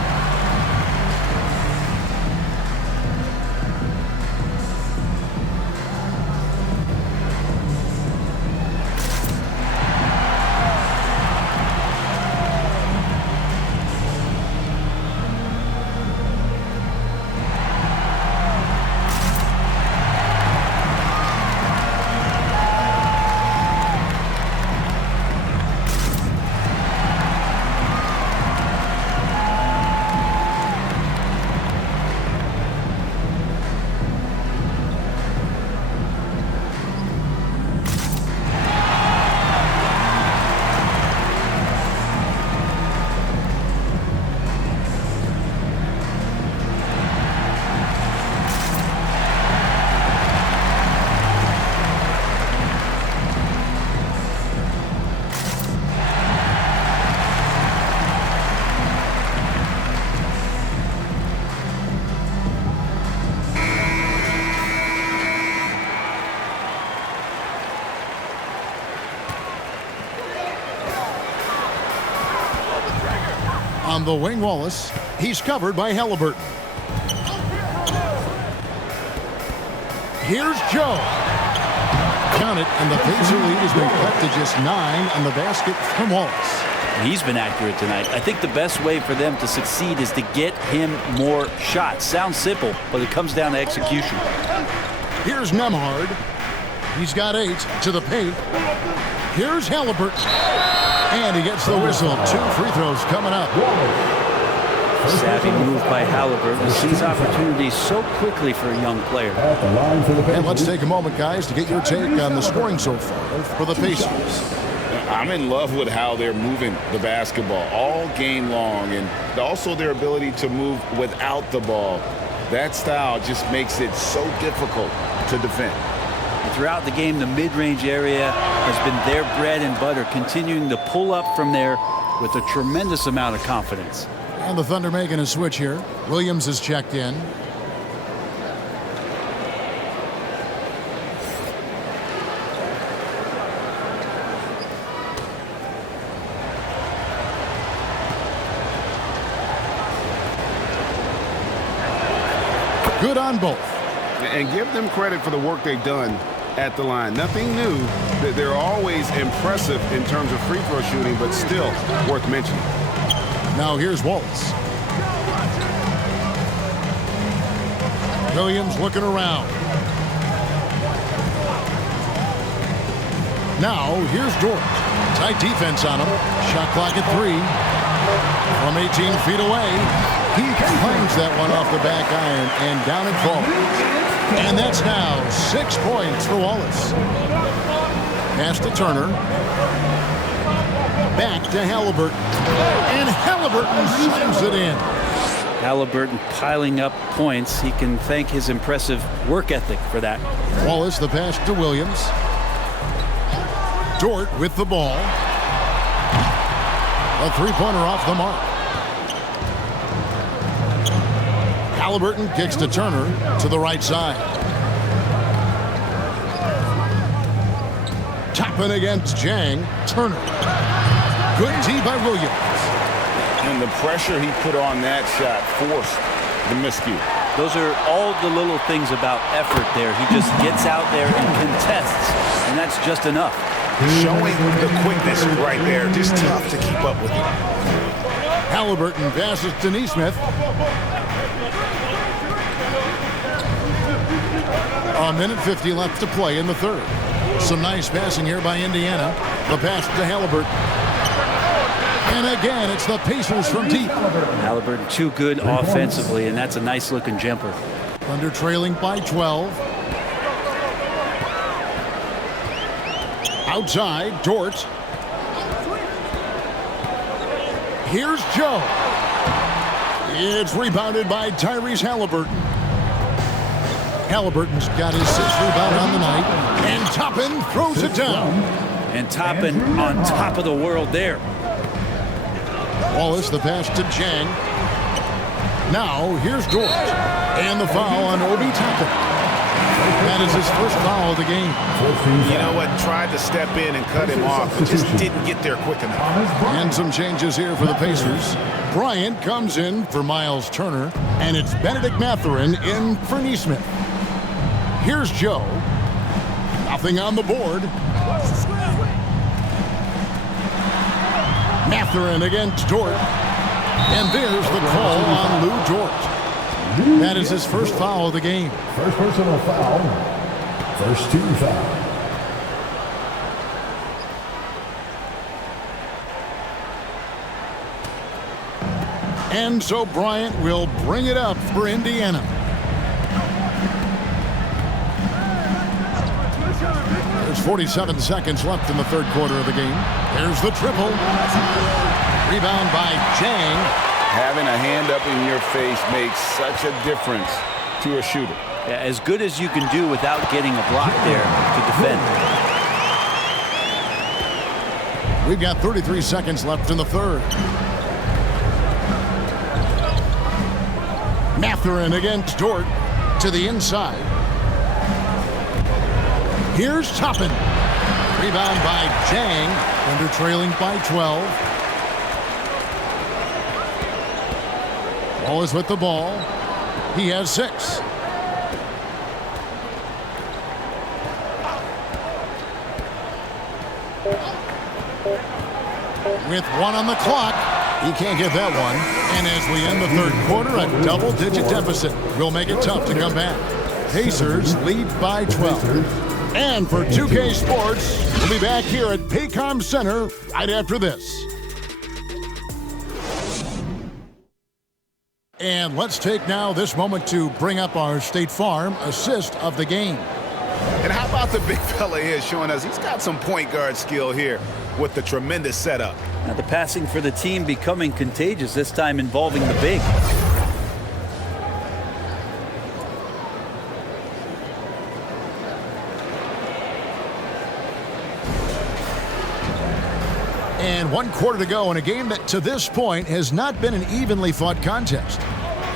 the wing, Wallace. He's covered by Halliburton. Here's Joe. Count it, and the Pacer lead has been cut to just 9 on the basket from Wallace. He's been accurate tonight. I think the best way for them to succeed is to get him more shots. Sounds simple, but it comes down to execution. Here's Nemhard. He's got 8 to the paint. Here's Halliburton. And he gets the whistle. 2 free throws coming up. Savvy move by Halliburton. Sees opportunities so quickly for a young player. And let's take a moment, guys, to get your take on the scoring so far for the Pacers. I'm in love with how they're moving the basketball all game long, and also their ability to move without the ball. That style just makes it so difficult to defend. And throughout the game, the mid-range area has been their bread and butter, continuing to pull up from there with a tremendous amount of confidence. And the Thunder making a switch here. Williams is checked in. Good on both. And give them credit for the work they've done at the line. Nothing new. That they're always impressive in terms of free throw shooting, but still worth mentioning. Now here's Wallace. Williams looking around. Now here's Dort. Tight defense on him. Shot clock at 3. From 18 feet away. He finds that one off the back iron, and down it falls. And that's now 6 points for Wallace. Pass to Turner. Back to Halliburton. And Halliburton slams it in. Halliburton piling up points. He can thank his impressive work ethic for that. Wallace, the pass to Williams. Dort with the ball. A three-pointer off the mark. Halliburton kicks to Turner to the right side. Toppin against Jang. Turner. Good D by Williams. And the pressure he put on that shot forced the miscue. Those are all the little things about effort there. He just gets out there and contests, and that's just enough. Showing the quickness right there. Just tough to keep up with it. Halliburton passes to Neesmith. A minute 50 left to play in the third. Some nice passing here by Indiana. The pass to Halliburton. And again, it's the Pacers from deep. Halliburton too good offensively, and that's a nice looking jumper. Thunder trailing by 12. Outside, Dort. Here's Joe. It's rebounded by Tyrese Halliburton. Halliburton's got his 6th rebound on the night. And Toppin throws it down. And Toppin on top of the world there. Wallace, the pass to Jang. Now, here's Dort. And the foul on Obi Toppin. That is his first foul of the game. You know what? Tried to step in and cut him off, but just didn't get there quick enough. And some changes here for the Pacers. Bryant comes in for Miles Turner, and it's Benedict Mathurin in for Neesmith. Here's Joe. Nothing on the board. Mathurin against Dort. And there's the call on Lou Dort. That is his first foul of the game. First personal foul. First team foul. And so Bryant will bring it up for Indiana. There's 47 seconds left in the third quarter of the game. There's the triple. Rebound by Jang. Having a hand up in your face makes such a difference to a shooter. Yeah, as good as you can do without getting a block there to defend. We've got 33 seconds left in the third. Mathurin against Dort to the inside. Here's Toppin. Rebound by Jang. Under trailing by 12. Ball is with the ball. He has 6. With 1 on the clock, he can't get that one. And as we end the third quarter, a double-digit deficit will make it tough to come back. Pacers lead by 12. And for 2K Sports, we'll be back here at Paycom Center right after this. And let's take now this moment to bring up our State Farm assist of the game. And how about the big fella here showing us he's got some point guard skill here with the tremendous setup. Now the passing for the team becoming contagious, this time involving the big. And 1 quarter to go in a game that to this point has not been an evenly fought contest.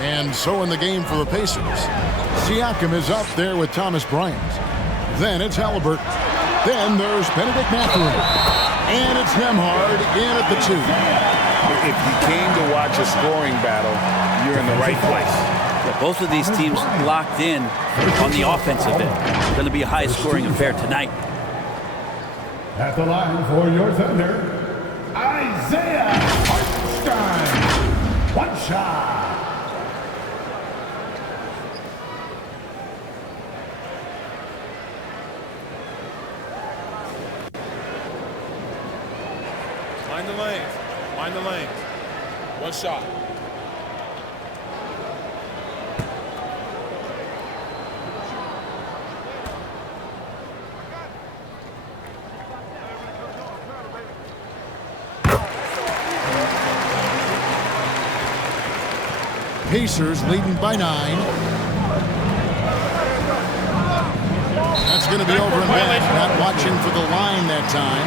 And so in the game for the Pacers, Siakam is up there with Thomas Bryant. Then it's Halliburton. Then there's Benedict Mathurin. And it's Nembhard in at the 2. If you came to watch a scoring battle, you're in the right place. Yeah, both of these teams locked in on the offensive end. Going to be a high-scoring affair tonight. At the line for your Thunder, Isaiah Hartenstein. 1 shot. Mind the lanes. Mind the lanes. 1 shot. Pacers leading by 9. That's going to be over and back. Not watching for the line that time.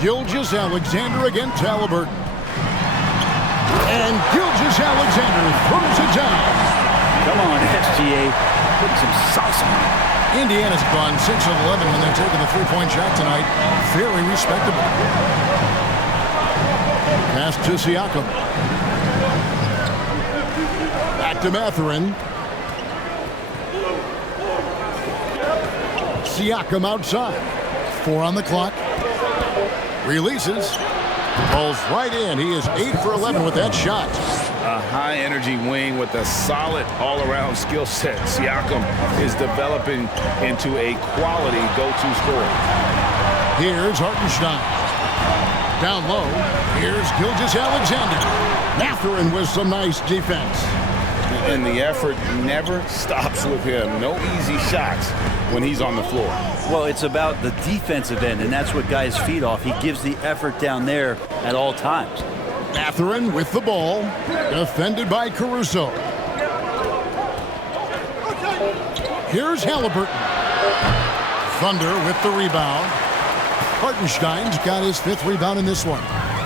Gilgeous-Alexander against Halliburton. And Gilgeous-Alexander throws it down. Come on, SGA. Put some sauce on it. Indiana's gone 6 of 11 when they're taking the 3-point shot tonight. Very respectable. Pass to Siakam. Back to Mathurin. Siakam outside. 4 on the clock. Releases. Falls right in. He is 8 for 11 with that shot. A high-energy wing with a solid all-around skill set. Siakam is developing into a quality go-to scorer. Here's Hartenstein. Down low. Here's Gilgeous-Alexander. Mathurin with some nice defense. And the effort never stops with him. No easy shots when he's on the floor. Well, it's about the defensive end, and that's what guys feed off. He gives the effort down there at all times. Mathurin with the ball. Defended by Caruso. Here's Halliburton. Thunder with the rebound. Hartenstein's got his 5th rebound in this one.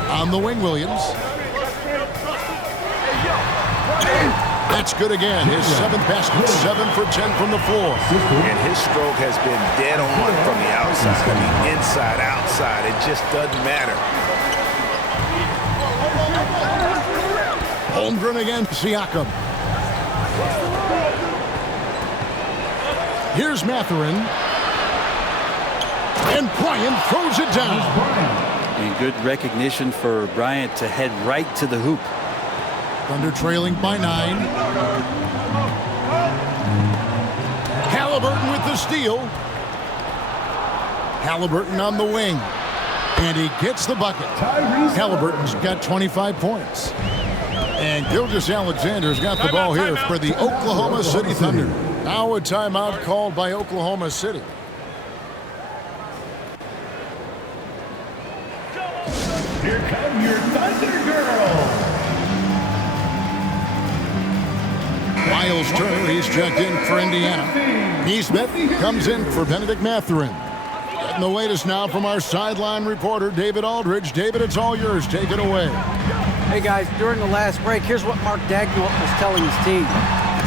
On the wing, Williams. That's good again. His 7th basket. 7 for 10 from the floor. And his stroke has been dead on from the outside. I mean, inside, outside. It just doesn't matter. Holmgren against Siakam. Here's Mathurin. And Bryant throws it down. And good recognition for Bryant to head right to the hoop. Thunder trailing by 9. Halliburton with the steal. Halliburton on the wing. And he gets the bucket. Halliburton's got 25 points. And Gilgeous-Alexander's got the ball here for the Oklahoma City Thunder. Now a timeout called by Oklahoma City. Here come your Thunder Girls. Miles Turner, he's checked in for Indiana. Neesmith comes in for Benedict Mathurin. Getting the latest now from our sideline reporter, David Aldridge. David, it's all yours. Take it away. Hey guys, during the last break, here's what Mark Dagnall was telling his team.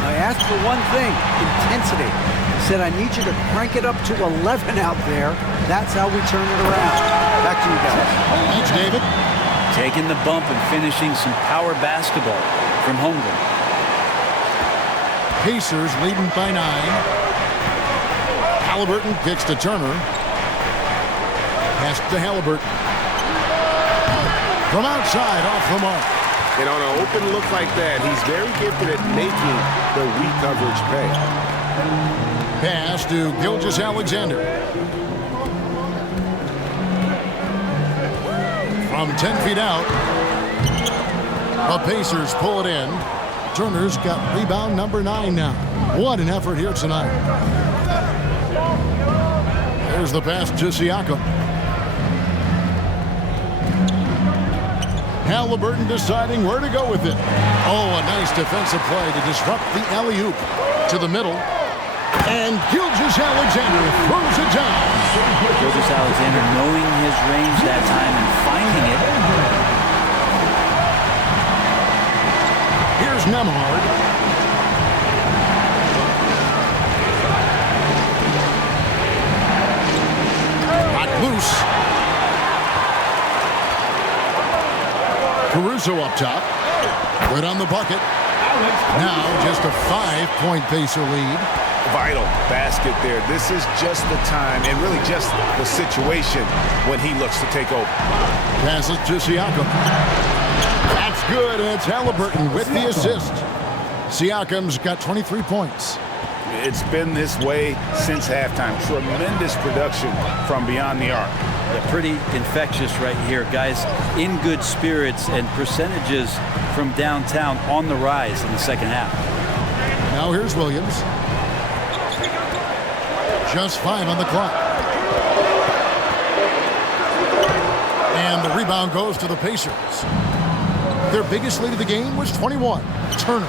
I asked for one thing, intensity. He said, I need you to crank it up to 11 out there. That's how we turn it around. Back to you guys. Thanks, David. Taking the bump and finishing some power basketball from Holmgren. Pacers leading by 9. Halliburton kicks to Turner. Pass to Halliburton. From outside, off the mark. And on an open look like that, he's very gifted at making the weak coverage pay. Pass to Gilgeous-Alexander. From 10 feet out, the Pacers pull it in. Turner's got rebound number 9 now. What an effort here tonight. There's the pass to Siakam. Halliburton deciding where to go with it. Oh, a nice defensive play to disrupt the alley-oop. To the middle. And Gilgeous-Alexander throws it down. Gilgeous-Alexander knowing his range that time and finding it. Here's Nembhard. Got loose. Caruso up top. Right on the bucket. Now just a 5-point Pacer lead. Vital basket there. This is just the time and really just the situation when he looks to take over. Passes to Siakam. That's good, and it's Halliburton with the assist. Siakam's got 23 points. It's been this way since halftime. Tremendous production from beyond the arc. Yeah, pretty infectious right here. Guys in good spirits and percentages from downtown on the rise in the second half. Now here's Williams. Just 5 on the clock. And the rebound goes to the Pacers. Their biggest lead of the game was 21. Turner.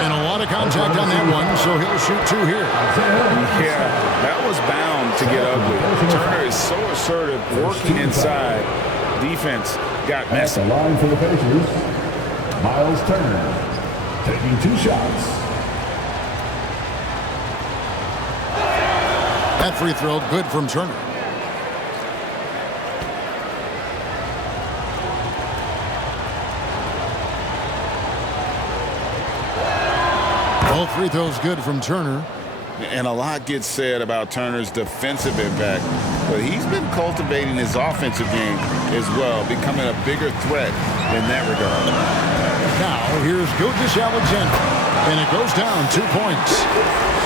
And a lot of contact on that one, so he'll shoot 2 here. Yeah, that was bound to get ugly. Turner is so assertive, working inside. Defense got messy. At the line for the Pacers, Miles Turner taking 2 shots. That free throw good from Turner. Both free throws good from Turner. And a lot gets said about Turner's defensive impact, but he's been cultivating his offensive game as well, becoming a bigger threat in that regard. Now here's Gilgeous-Alexander, and it goes down 2 points.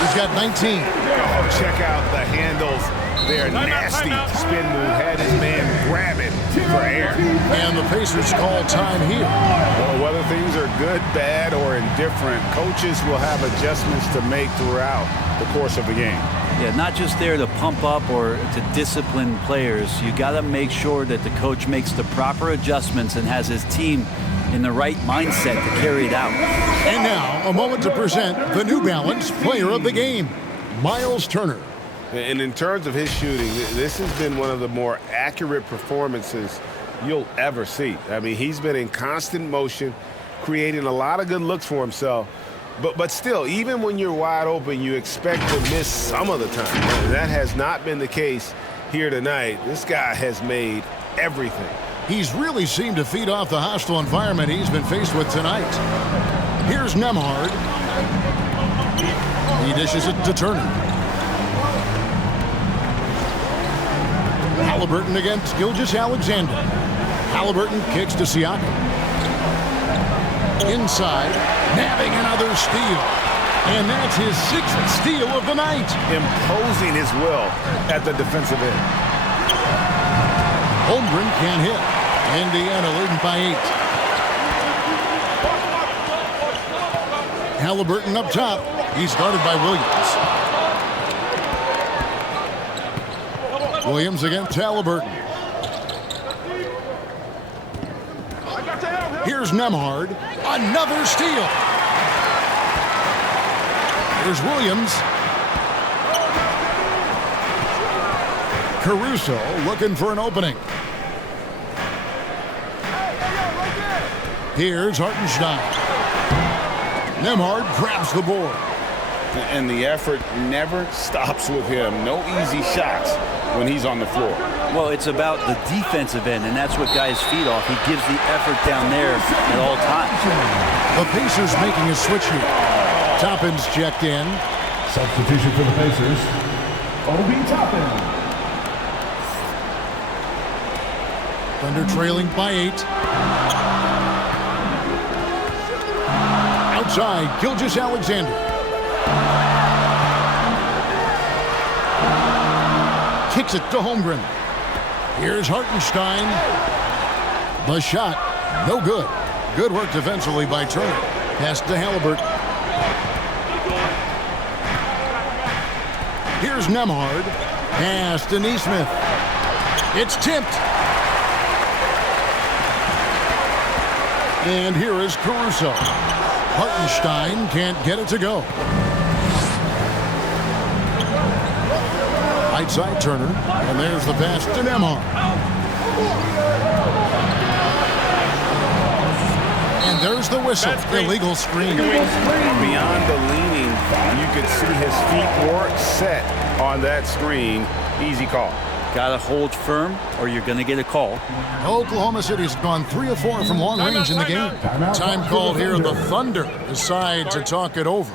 He's got 19. Oh, check out the handles. They're nasty. Spin move had his man grabbing for air. And the Pacers call time here. Well, whether things are good, bad, or indifferent, coaches will have adjustments to make throughout the course of the game. Yeah, not just there to pump up or to discipline players. You got to make sure that the coach makes the proper adjustments and has his team in the right mindset to carry it out. And now, a moment to present the New Balance Player of the Game, Miles Turner. And in terms of his shooting, this has been one of the more accurate performances you'll ever see. I mean, he's been in constant motion, creating a lot of good looks for himself. But still, even when you're wide open, you expect to miss some of the time. And that has not been the case here tonight. This guy has made everything. He's really seemed to feed off the hostile environment he's been faced with tonight. Here's Nembhard. He dishes it to Turner. Halliburton against Gilgeous-Alexander. Halliburton kicks to Siakam. Inside, nabbing another steal. And that's his 6th steal of the night. Imposing his will at the defensive end. Holmgren can't hit. Indiana leading by 8. Halliburton up top. He's guarded by Williams. Williams against Halliburton. Here's Nembhard. Another steal. Here's Williams. Caruso looking for an opening. Here's Hartenstein. Nembhard grabs the board. And the effort never stops with him. No easy shots when he's on the floor. Well, it's about the defensive end, and that's what guys feed off. He gives the effort down there at all times. The Pacers making a switch here. Toppin's checked in. Substitution for the Pacers, Obi Toppin. Thunder trailing by 8. Outside, Gilgeous-Alexander. Kicks it to Holmgren. Here's Hartenstein. The shot, no good. Good work defensively by Turner. Pass to Halliburton. Here's Nembhard. Pass to Neesmith. It's tipped. And here is Caruso. Hartenstein can't get it to go. Right side Turner. And there's the pass to Nembhard. And there's the whistle. Illegal screen. Beyond the leaning, you could see his feet weren't set on that screen. Easy call. Got to hold firm or you're going to get a call. Oklahoma City's gone 3 of 4 from long range in the game. Time called here. The Thunder decide to talk it over.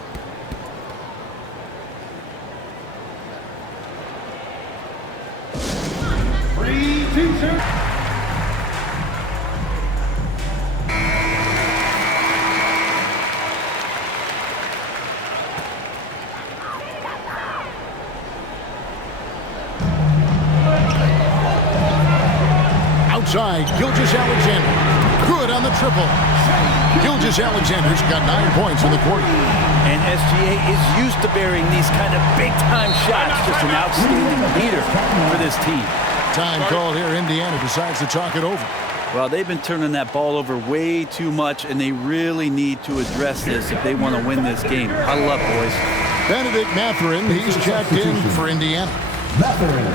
Outside, Gilgeous-Alexander. Good on the triple. Gilgeous-Alexander's got 9 points in the quarter. And SGA is used to burying these kind of big-time shots. Just an outstanding leader for this team. Time called here. Indiana decides to talk it over. Well, they've been turning that ball over way too much, and they really need to address this if they want to win this game. Huddle up, boys. Benedict Mathurin, he's checked in for Indiana. Mathurin.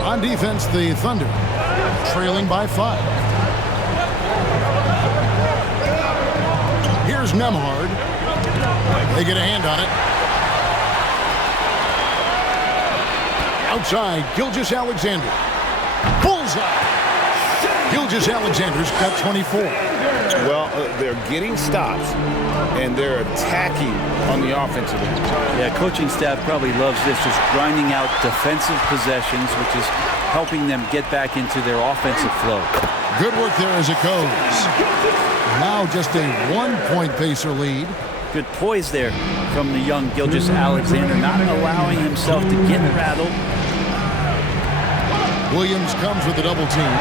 On defense, the Thunder trailing by 5. Here's Nembhard. They get a hand on it. Outside, Gilgeous-Alexander. Bullseye. Gilgeous-Alexander's got 24. Well, they're getting stops, and they're attacking on the offensive end. Yeah, coaching staff probably loves this, just grinding out defensive possessions, which is helping them get back into their offensive flow. Good work there as it goes. Now just a 1-point Pacer lead. Good poise there from the young Gilgeous-Alexander, not allowing himself to get rattled. Williams comes with a double team.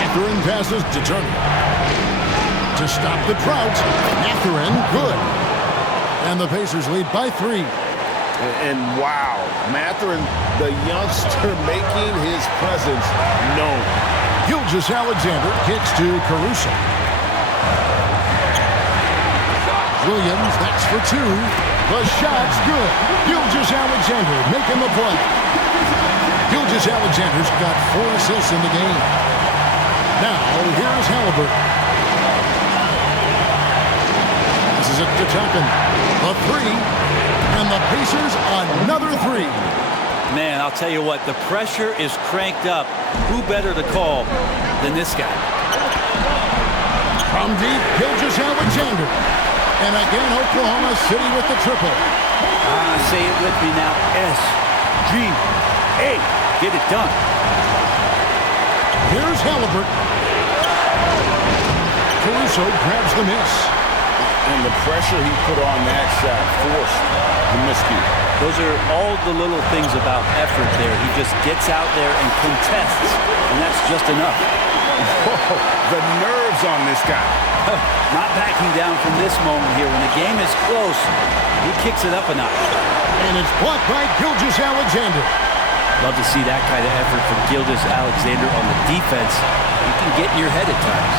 Mathurin passes to Turner. To stop the drought, Mathurin, good. And the Pacers lead by 3. And wow, Mathurin, the youngster, making his presence known. Gilgeous-Alexander kicks to Caruso. Williams, that's for 2. The shot's good. Gilgeous-Alexander making the play. Gilgeous-Alexander's got 4 assists in the game. Now, here's Halliburton. This is it to Toppin. A 3. And the Pacers another 3. Man, I'll tell you what, the pressure is cranked up. Who better to call than this guy? From deep, Gilgeous-Alexander. And again, Oklahoma City with the triple. Say it with me now. SGA. Get it done. Here's Halliburton. Caruso grabs the miss. And the pressure he put on that shot forced the miscue. Those are all the little things about effort there. He just gets out there and contests, and that's just enough. Whoa, the nerves on this guy. Not backing down from this moment here. When the game is close, he kicks it up a notch. And it's blocked by Gilgeous-Alexander. Love to see that kind of effort from Gilgeous-Alexander on the defense. You can get in your head at times.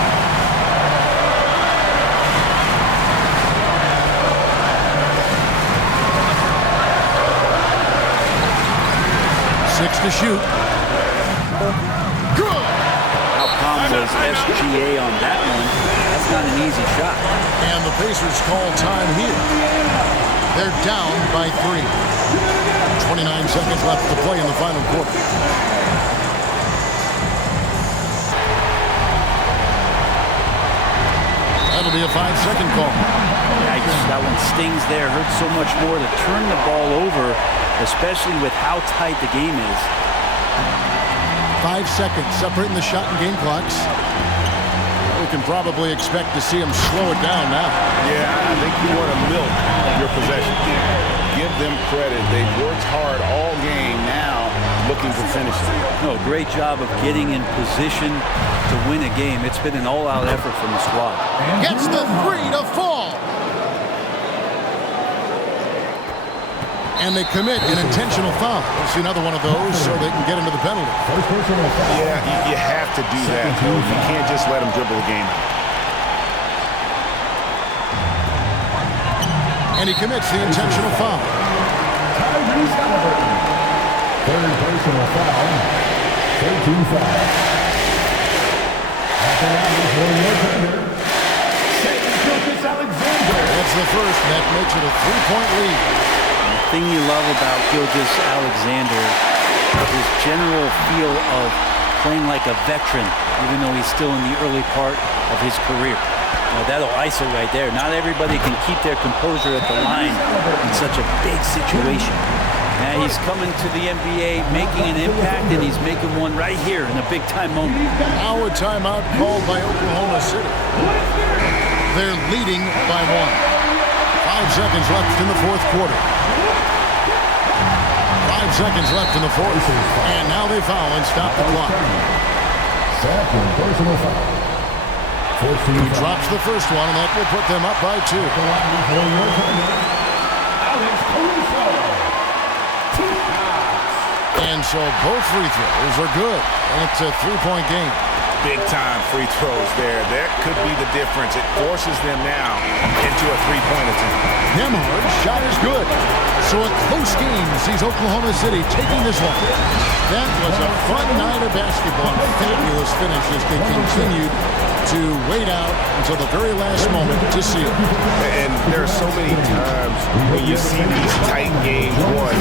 6 to shoot. Good! How calm was SGA on that one? That's not an easy shot. And the Pacers call time here. They're down by 3. 29 seconds left to play in the final quarter. That'll be a 5-second call. Yikes, that one stings there. Hurts so much more to turn the ball over, especially with how tight the game is. 5 seconds separating the shot and game clocks. We can probably expect to see him slow it down now. Yeah, I think you want to milk your possession. Give them credit. They've worked hard all game, now looking to finish it. No, great job of getting in position to win a game. It's been an all-out effort from the squad. Gets the 3 to fall. And they commit an intentional foul. We'll see another one of those so they can get into the penalty. Yeah, you have to do that. You can't just let them dribble the game out. And he commits the intentional foul. Third personal foul. 13 fouls. That's the first. That makes it a 3-point lead. The thing you love about Gilgeous-Alexander is his general feel of playing like a veteran, even though he's still in the early part of his career. That'll ISO right there. Not everybody can keep their composure at the line in such a big situation. And he's coming to the NBA, making an impact, and he's making one right here in a big-time moment. Now a timeout called by Oklahoma City. They're leading by 1. 5 seconds left in the fourth quarter. 5 seconds left in the fourth. And now they foul and stop the clock. Second personal foul. He drops the first one, and that will put them up by 2. And so both free throws are good. And it's a 3-point game. Big-time free throws there. That could be the difference. It forces them now into a 3-point attempt. Nembhard's shot is good. So a close game sees Oklahoma City taking this one. That was a fun night of basketball. A fabulous finish as they continued to wait out until the very last moment to seal. And there are so many times when you see these tight games won.